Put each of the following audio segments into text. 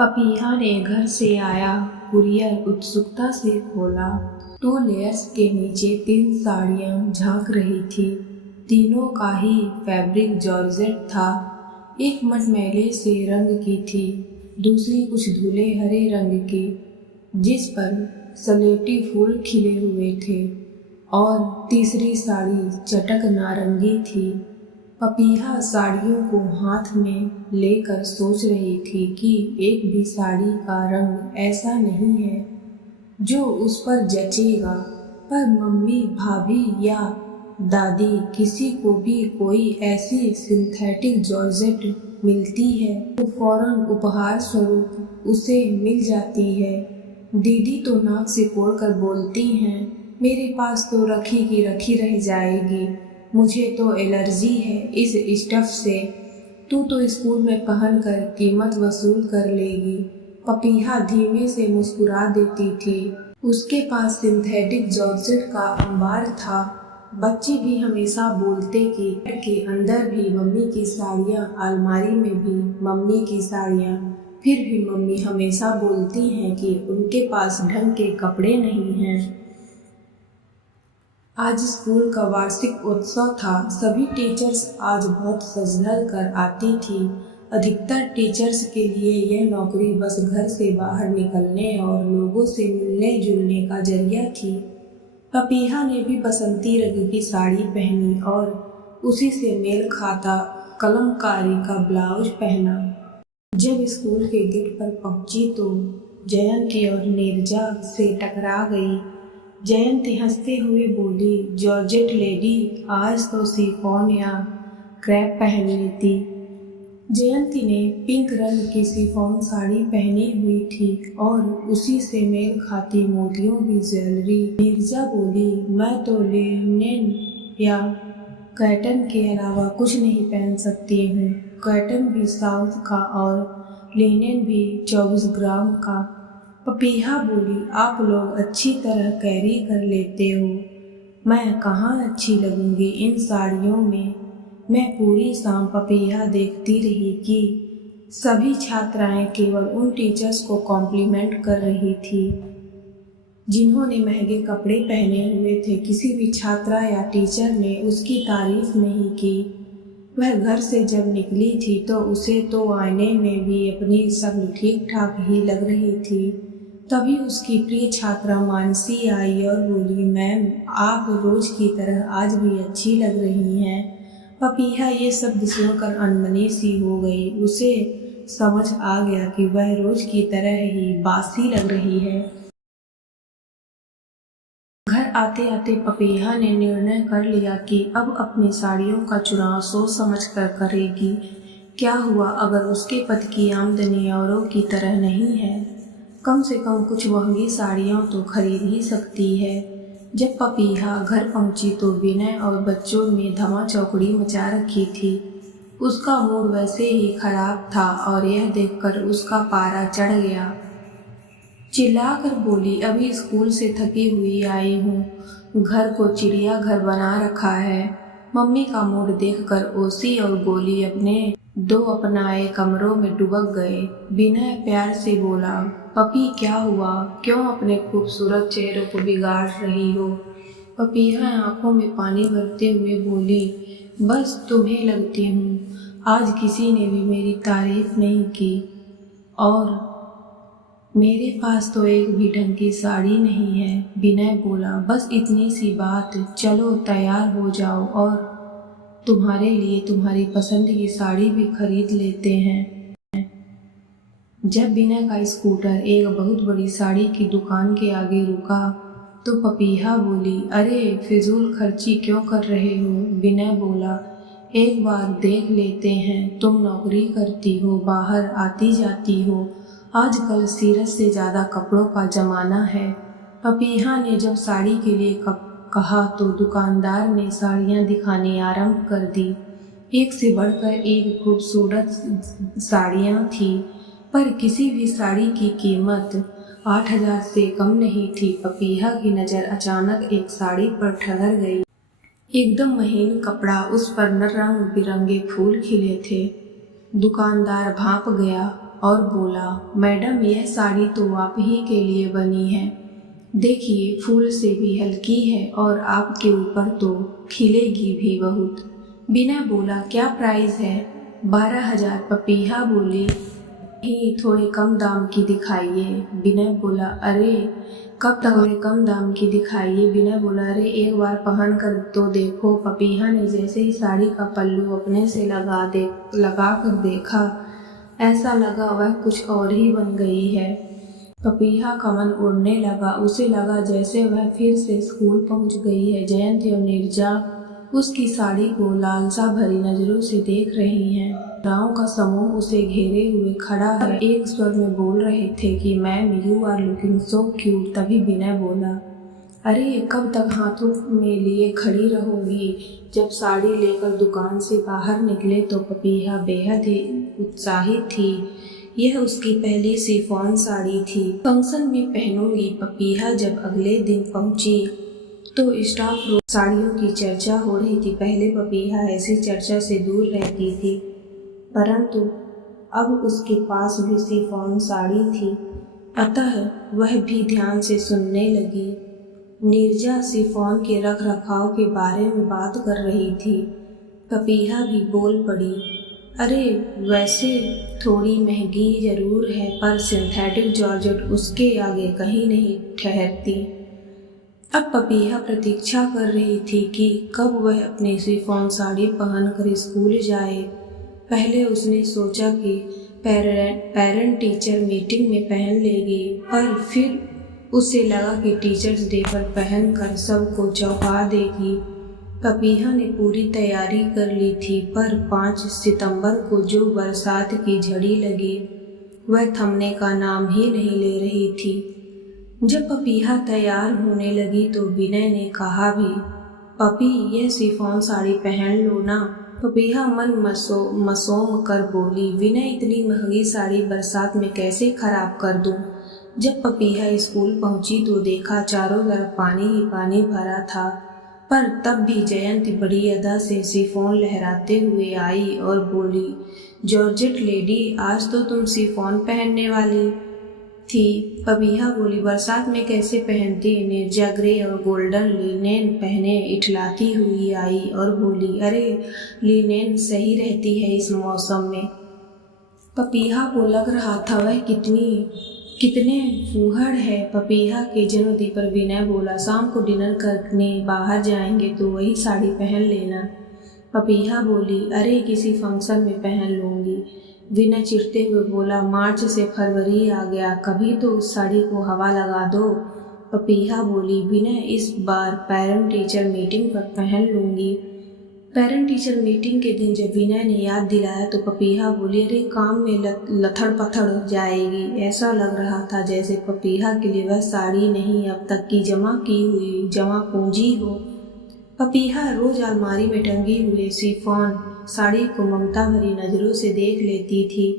पपीहा ने घर से आया कुरियर उत्सुकता से खोला। 2 लेयर्स के नीचे 3 साड़ियां झांक रही थी। तीनों का ही फैब्रिक जॉर्जेट था। एक मटमैले से रंग की थी, दूसरी कुछ धुले हरे रंग की जिस पर सलेटी फूल खिले हुए थे, और तीसरी साड़ी चटक नारंगी थी। पपीहा साड़ियों को हाथ में लेकर सोच रही थी कि एक भी साड़ी का रंग ऐसा नहीं है जो उस पर जचेगा, पर मम्मी, भाभी या दादी किसी को भी कोई ऐसी सिंथेटिक जॉर्जेट मिलती है तो फौरन उपहार स्वरूप उसे मिल जाती है। दीदी तो नाक सिकोड़ कर बोलती हैं, मेरे पास तो रखी की रखी रह जाएगी, मुझे तो एलर्जी है इस स्टफ से, तू तो स्कूल में पहनकर कीमत वसूल कर लेगी। पपीहा धीमे से मुस्कुरा देती थी। उसके पास सिंथेटिक जॉर्जेट का अंबार था। बच्चे भी हमेशा बोलते कि के अंदर भी मम्मी की साड़ियाँ, अलमारी में भी मम्मी की साड़ियाँ। फिर भी मम्मी हमेशा बोलती हैं कि उनके पास ढंग के कपड़े नहीं हैं। आज स्कूल का वार्षिक उत्सव था। सभी टीचर्स आज बहुत सज-धज कर आती थी। अधिकतर टीचर्स के लिए यह नौकरी बस घर से बाहर निकलने और लोगों से मिलने जुलने का जरिया थी। पपीहा ने भी बसंती रंग की साड़ी पहनी और उसी से मेल खाता कलमकारी का ब्लाउज पहना। जब स्कूल के गेट पर पहुंची तो जयंती और नीरजा से टकरा गई। जयंती हंसते हुए बोली, जॉर्जेट लेडी, आज तो शिफॉन या क्रेप पहन लेती। जयंती ने पिंक रंग की शिफॉन साड़ी पहनी हुई थी और उसी से मेल खाती मोतियों की ज्वेलरी। नीरजा बोली, मैं तो लिनेन या कॉटन के अलावा कुछ नहीं पहन सकती हूँ। कॉटन भी साउथ का और लिनेन भी 24 ग्राम का। पपीहा बोली, आप लोग अच्छी तरह कैरी कर लेते हो, मैं कहाँ अच्छी लगूंगी इन साड़ियों में। मैं पूरी शाम पपीहा देखती रही कि सभी छात्राएं केवल उन टीचर्स को कॉम्प्लीमेंट कर रही थी जिन्होंने महंगे कपड़े पहने हुए थे। किसी भी छात्रा या टीचर ने उसकी तारीफ नहीं की। वह घर से जब निकली थी तो उसे तो आईने में भी अपनी शक्ल ठीक ठाक ही लग रही थी। तभी उसकी प्रिय छात्रा मानसी आई और बोली, मैम, आप रोज की तरह आज भी अच्छी लग रही हैं। पपीहा ये शब्द सुनकर अनमनी सी हो गई। उसे समझ आ गया कि वह रोज की तरह ही बासी लग रही है। घर आते आते पपीहा ने निर्णय कर लिया कि अब अपनी साड़ियों का चुनाव सोच समझ कर करेगी। क्या हुआ अगर उसके पति की आमदनी औरों की तरह नहीं है? कम से कम कुछ महंगी साड़ियाँ तो खरीद ही सकती है। जब पपीहा घर पहुंची तो विनय और बच्चों में धमा चौकड़ी मचा रखी थी। उसका मूड वैसे ही खराब था और यह देखकर उसका पारा चढ़ गया। चिल्लाकर बोली, अभी स्कूल से थकी हुई आई हूँ, घर को चिड़ियाघर बना रखा है। मम्मी का मूड देखकर ओसी और गोली अपने 2 अपनाए कमरों में डुबक गए। विनय प्यार से बोला, पपी क्या हुआ, क्यों अपने खूबसूरत चेहरे को बिगाड़ रही हो? पपीहा आंखों में पानी भरते हुए बोली, बस तुम्हें लगती हूँ, आज किसी ने भी मेरी तारीफ नहीं की और मेरे पास तो एक भी ढंग की साड़ी नहीं है। विनय बोला, बस इतनी सी बात, चलो तैयार हो जाओ और तुम्हारे लिए तुम्हारी पसंद की साड़ी भी खरीद लेते हैं। जब विनय का स्कूटर एक बहुत बड़ी साड़ी की दुकान के आगे रुका तो पपीहा बोली, अरे फिजूल खर्ची क्यों कर रहे हो? विनय बोला, एक बार देख लेते हैं, तुम नौकरी करती हो, बाहर आती जाती हो, आजकल सीरत से ज़्यादा कपड़ों का जमाना है। पपीहा ने जब साड़ी के लिए कहा तो दुकानदार ने साड़ियाँ दिखानी आरंभ कर दी। एक से बढ़कर एक खूबसूरत साड़ियाँ थी, पर किसी भी साड़ी की कीमत 8,000 से कम नहीं थी। पपीहा की नज़र अचानक एक साड़ी पर ठहर गई। एकदम महीन कपड़ा, उस पर रंग बिरंगे फूल खिले थे। दुकानदार भांप गया। और बोला, मैडम यह साड़ी तो आप ही के लिए बनी है। देखिए फूल से भी हल्की है और आपके ऊपर तो खिलेगी भी बहुत। विनय बोला, क्या प्राइस है? 12,000। पपीहा बोली, ही थोड़े कम दाम की दिखाइए। विनय बोला, अरे कब तक थोड़े कम दाम की दिखाइए? विनय बोला, अरे एक बार पहन कर तो देखो। पपीहा ने जैसे ही साड़ी का पल्लू अपने से लगा कर देखा, ऐसा लगा वह कुछ और ही बन गई है। पपीहा का मन उड़ने लगा। उसे लगा जैसे वह फिर से स्कूल पहुंच गई है। जयंती और नीरजा उसकी साड़ी को लालसा भरी नजरों से देख रही हैं। राव का समूह उसे घेरे हुए खड़ा है। एक स्वर में बोल रहे थे कि ma'am you are looking so cute. तभी विनय बोला, अरे कब तक हाथों में लिए खड़ी रहोगी? जब साड़ी लेकर दुकान से बाहर निकले तो पपीहा बेहद ही उत्साहित थी। यह उसकी पहली शिफॉन साड़ी थी। फंक्शन में पहनूंगी। पपीहा जब अगले दिन पहुंची तो स्टाफ रूम साड़ियों की चर्चा हो रही थी। पहले पपीहा ऐसी चर्चा से दूर रहती थी, परंतु अब उसके पास भी शिफॉन साड़ी थी, अतः वह भी ध्यान से सुनने लगी। नीरजा शिफॉन के रख रखाव के बारे में बात कर रही थी। पपीहा भी बोल पड़ी, अरे वैसे थोड़ी महंगी जरूर है, पर सिंथेटिक जॉर्जेट उसके आगे कहीं नहीं ठहरती। अब पपीहा प्रतीक्षा कर रही थी कि कब वह अपनी शिफॉन साड़ी पहनकर स्कूल जाए। पहले उसने सोचा कि पेरेंट टीचर मीटिंग में पहन लेगी, पर फिर उसे लगा कि टीचर्स डे पर पहनकर सबको चौंका देगी। पपीहा ने पूरी तैयारी कर ली थी, पर 5 सितंबर को जो बरसात की झड़ी लगी वह थमने का नाम ही नहीं ले रही थी। जब पपीहा तैयार होने लगी तो विनय ने कहा भी, पपी यह शिफॉन साड़ी पहन लो ना। पपीहा मन मसोम कर बोली, विनय इतनी महंगी साड़ी बरसात में कैसे खराब कर दूं? जब पपीहा स्कूल पहुंची तो देखा चारों तरफ पानी ही पानी भरा था, पर तब भी जयंती बड़ी अदा से शिफॉन लहराते हुए आई और बोली, जॉर्जेट लेडी आज तो तुम शिफॉन पहनने वाली थी। पपीहा बोली, बरसात में कैसे पहनती? नीरजा ग्रे और गोल्डन लिनेन पहने इठलाती हुई आई और बोली, अरे लिनेन सही रहती है इस मौसम में। पपीहा को लग रहा था वह कितने फूहड़ है। पपीहा के जन्मदिन पर विनय बोला, शाम को डिनर करने बाहर जाएंगे तो वही साड़ी पहन लेना। पपीहा बोली, अरे किसी फंक्शन में पहन लूंगी। विनय चिढ़ते हुए बोला, मार्च से फरवरी आ गया, कभी तो उस साड़ी को हवा लगा दो। पपीहा बोली, विनय इस बार पेरेंट टीचर मीटिंग पर पहन लूंगी। पेरेंट टीचर मीटिंग के दिन जब विनय ने याद दिलाया तो पपीहा बोली, अरे काम में लथड़ पथड़ जाएगी। ऐसा लग रहा था जैसे पपीहा के लिए वह साड़ी नहीं अब तक की जमा की हुई जमा पूंजी हो। पपीहा रोज अलमारी में टंगी हुई शिफॉन साड़ी को ममता भरी नजरों से देख लेती थी।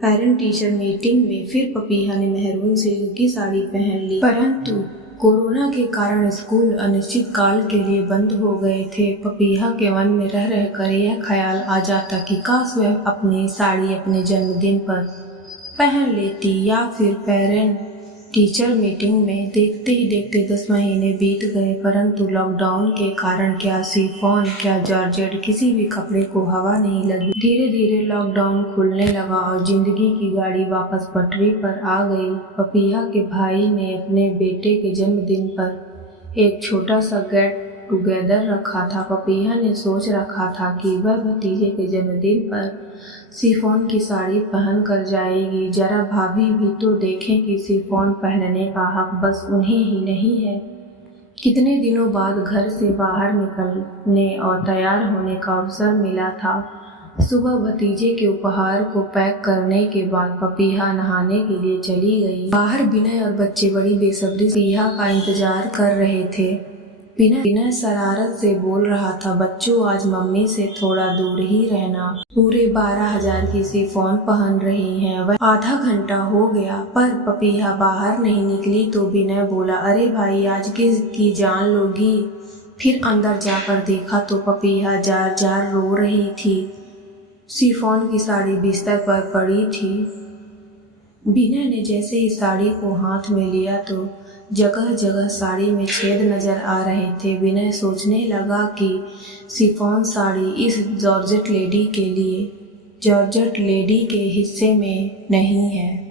पेरेंट टीचर मीटिंग में फिर पपीहा ने मेहरून सिल्क की साड़ी पहन ली, परंतु कोरोना के कारण स्कूल अनिश्चित काल के लिए बंद हो गए थे। पपीहा के मन में रह रहकर यह ख्याल आ जाता कि काश वह अपनी साड़ी अपने जन्मदिन पर पहन लेती या फिर पेरेंट टीचर मीटिंग में। देखते ही देखते 10 महीने बीत गए, परंतु लॉकडाउन के कारण क्या शिफॉन क्या जॉर्जेट किसी भी कपड़े को हवा नहीं लगी। धीरे धीरे लॉकडाउन खुलने लगा और जिंदगी की गाड़ी वापस पटरी पर आ गई। पपीहा के भाई ने अपने बेटे के जन्मदिन पर एक छोटा सा गेट टुगेदर रखा था। पपीहा ने सोच रखा था कि वह भतीजे के जन्मदिन पर शिफॉन की साड़ी पहन कर जाएगी। जरा भाभी भी तो देखें कि शिफॉन पहनने का हक बस उन्हें ही नहीं है। कितने दिनों बाद घर से बाहर निकलने और तैयार होने का अवसर मिला था। सुबह भतीजे के उपहार को पैक करने के बाद पपीहा नहाने के लिए चली गई। बाहर विनय और बच्चे बड़ी बेसब्री से पपीहा का इंतजार कर रहे थे। विनय शरारत से बोल रहा था, बच्चों आज मम्मी से थोड़ा दूर ही रहना। पूरे 12,000 की शिफॉन पहन रही हैं। वह आधा घंटा हो गया पर पपीहा बाहर नहीं निकली तो विनय बोला, अरे भाई आज की जान लोगी। फिर अंदर जाकर देखा तो पपीहा जार जार रो रही थी। शिफॉन की साड़ी बिस्तर पर पड़ी थी। बीना ने जैसे ही साड़ी को हाथ में लिया तो जगह जगह साड़ी में छेद नजर आ रहे थे। विनय सोचने लगा कि शिफॉन साड़ी इस जॉर्जेट लेडी के हिस्से में नहीं है।